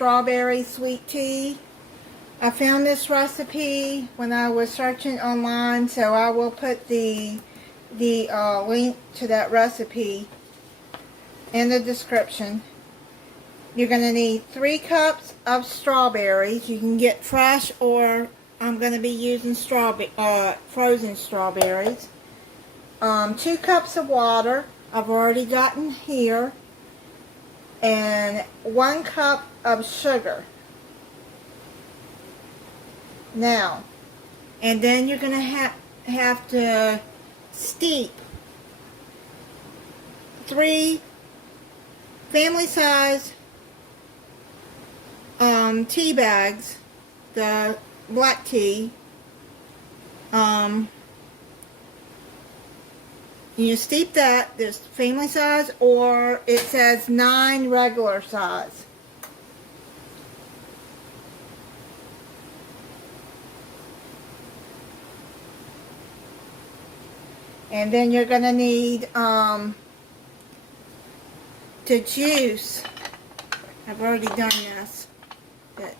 strawberry sweet tea. I found this recipe when I was searching online, so I will put the link to that recipe in the description. You're going to need 3 cups of strawberries. You can get fresh, or I'm going to be using frozen strawberries. 2 cups of water, I've already gotten here, and 1 cup of sugar. Now, and then you're going to have to steep 3 family size tea bags, the black tea. You steep that, this family size, or it says 9 regular size. And then you're going to need to juice. I've already done this. But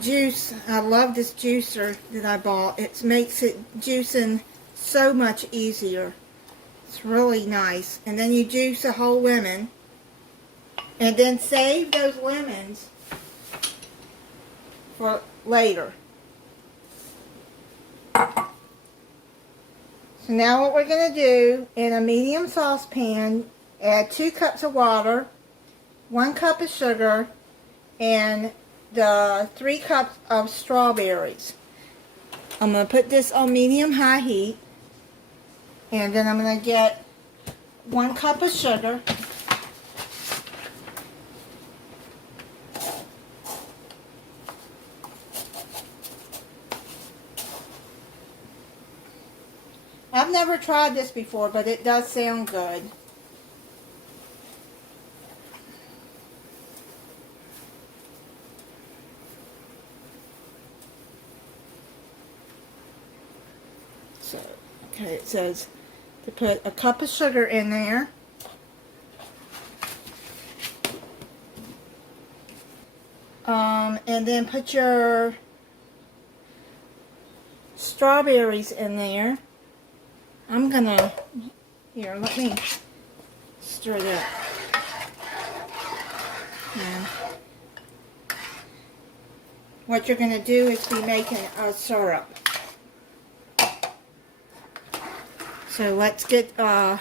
juice, I love this juicer that I bought. It makes it juicing so much easier. It's really nice. And then you juice a whole lemon. And then save those lemons for later. So now what we're going to do, in a medium saucepan, add 2 cups of water, 1 cup of sugar, and the 3 cups of strawberries. I'm going to put this on medium-high heat, and then I'm going to get 1 cup of sugar. I've never tried this before, but it does sound good. So, okay, it says to put a cup of sugar in there. And then put your strawberries in there. I'm gonna, here, let me stir that. And what you're gonna do is be making a syrup. So let's get, it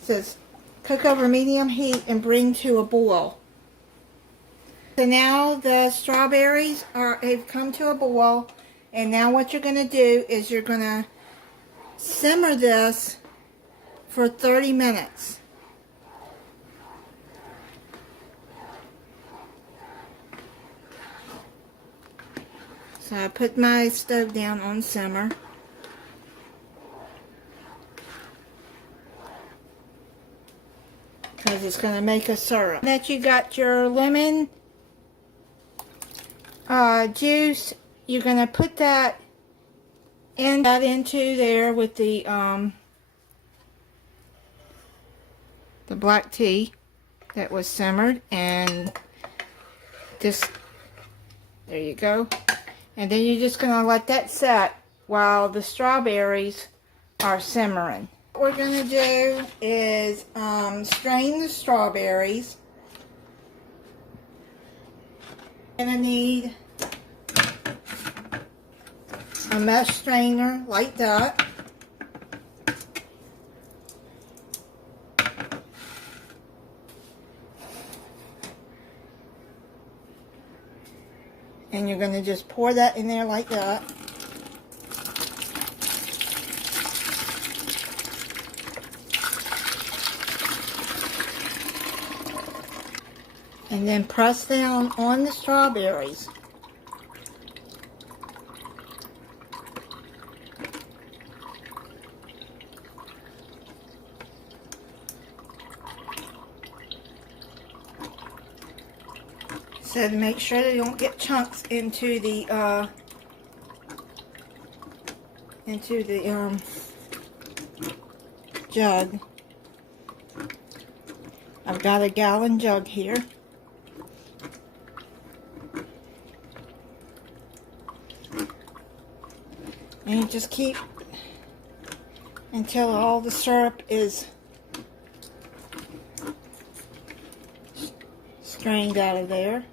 says cook over medium heat and bring to a boil. So now the strawberries have come to a boil. And now what you're going to do is you're going to simmer this for 30 minutes. So I put my stove down on simmer. Because it's going to make a syrup. That you got your lemon juice. You're going to put that into there with the black tea that was simmered, and just, there you go. And then you're just going to let that set while the strawberries are simmering. What we're going to do is strain the strawberries. You're going to need a mesh strainer like that. And you're going to just pour that in there like that. And then press down on the strawberries. So to make sure they don't get chunks into the jug. I've got a gallon jug here. And you just keep until all the syrup is strained out of there.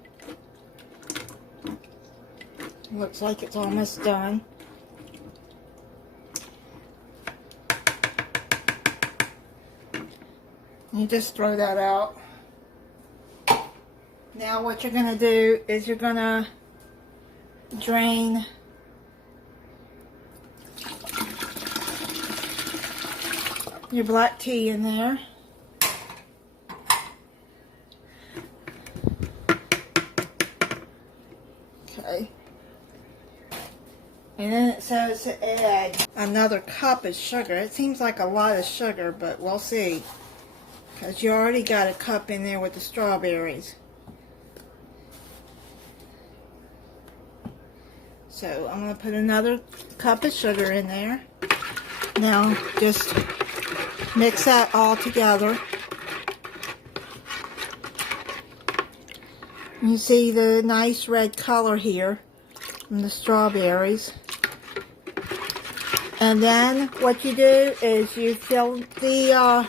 Looks like it's almost done. You just throw that out. Now what you're going to do is you're going to drain your black tea in there. Okay. And then it says to add another cup of sugar. It seems like a lot of sugar, but we'll see. Because you already got a cup in there with the strawberries. So I'm going to put another cup of sugar in there. Now just mix that all together. You see the nice red color here from the strawberries. And then what you do is you fill the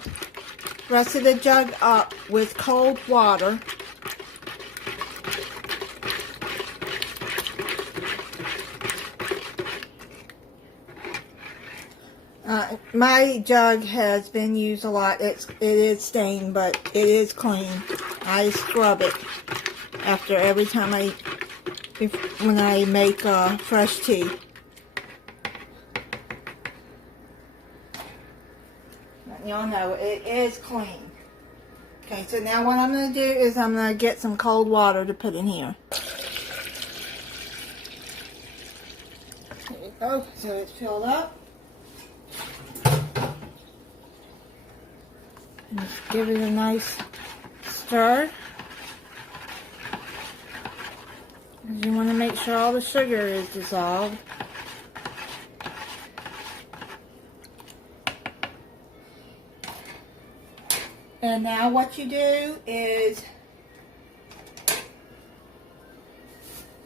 rest of the jug up with cold water. My jug has been used a lot. It is stained, but it is clean. I scrub it after every time when I make fresh tea. Y'all know it is clean. Okay, so now what I'm going to do is I'm going to get some cold water to put in here. There you go. So it's filled up. Just give it a nice stir. You want to make sure all the sugar is dissolved. And now what you do is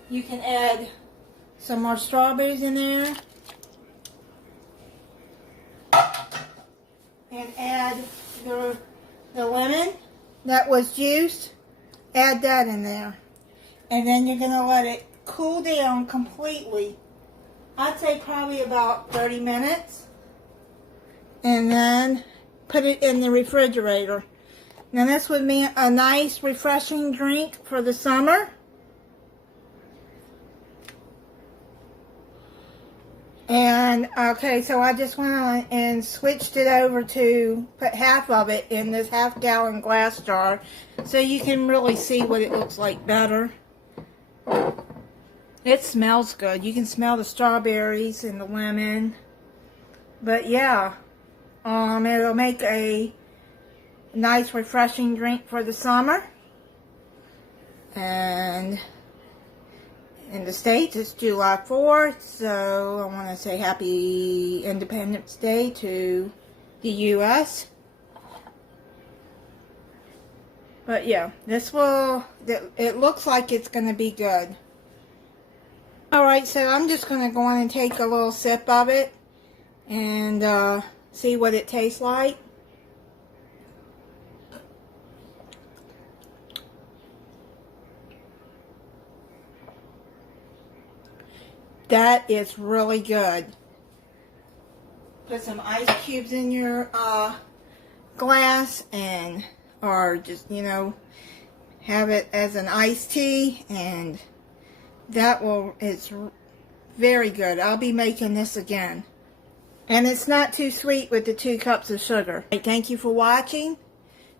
you can add some more strawberries in there. And add the lemon that was juiced. Add that in there. And then you're going to let it cool down completely. I'd say probably about 30 minutes. And then put it in the refrigerator. Now this would be a nice refreshing drink for the summer. And okay, so I just went on and switched it over to put half of it in this half-gallon glass jar so you can really see what it looks like better. It smells good. You can smell the strawberries and the lemon. But yeah, it'll make a nice refreshing drink for the summer. And in the States, it's July 4th, so I want to say Happy Independence Day to the U.S. But yeah, it looks like it's going to be good. Alright, so I'm just going to go on and take a little sip of it and see what it tastes like. That is really good. Put some ice cubes in your glass or just, have it as an iced tea, and it's very good. I'll be making this again. And it's not too sweet with the 2 cups of sugar. Thank you for watching.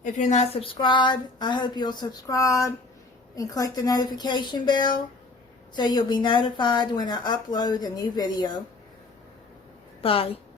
If you're not subscribed, I hope you'll subscribe and click the notification bell so you'll be notified when I upload a new video. Bye.